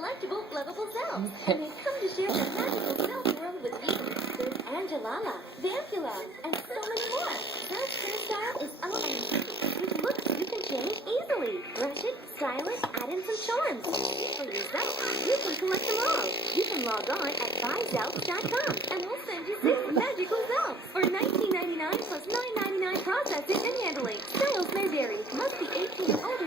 delectable, lovable selves. And they've come to share their magical self world with you. There's Angelala, Vampula, and so many more. Her hairstyle is OMG. With looks you can change easily. Brush it, style it, add in some charms. See for yourself. You can collect them all. You can log on at buyzelfs.com and we'll send you 6 magical zelfs for $19.99 plus $9.99 processing and handling. Sales may vary. Must be 18 and older.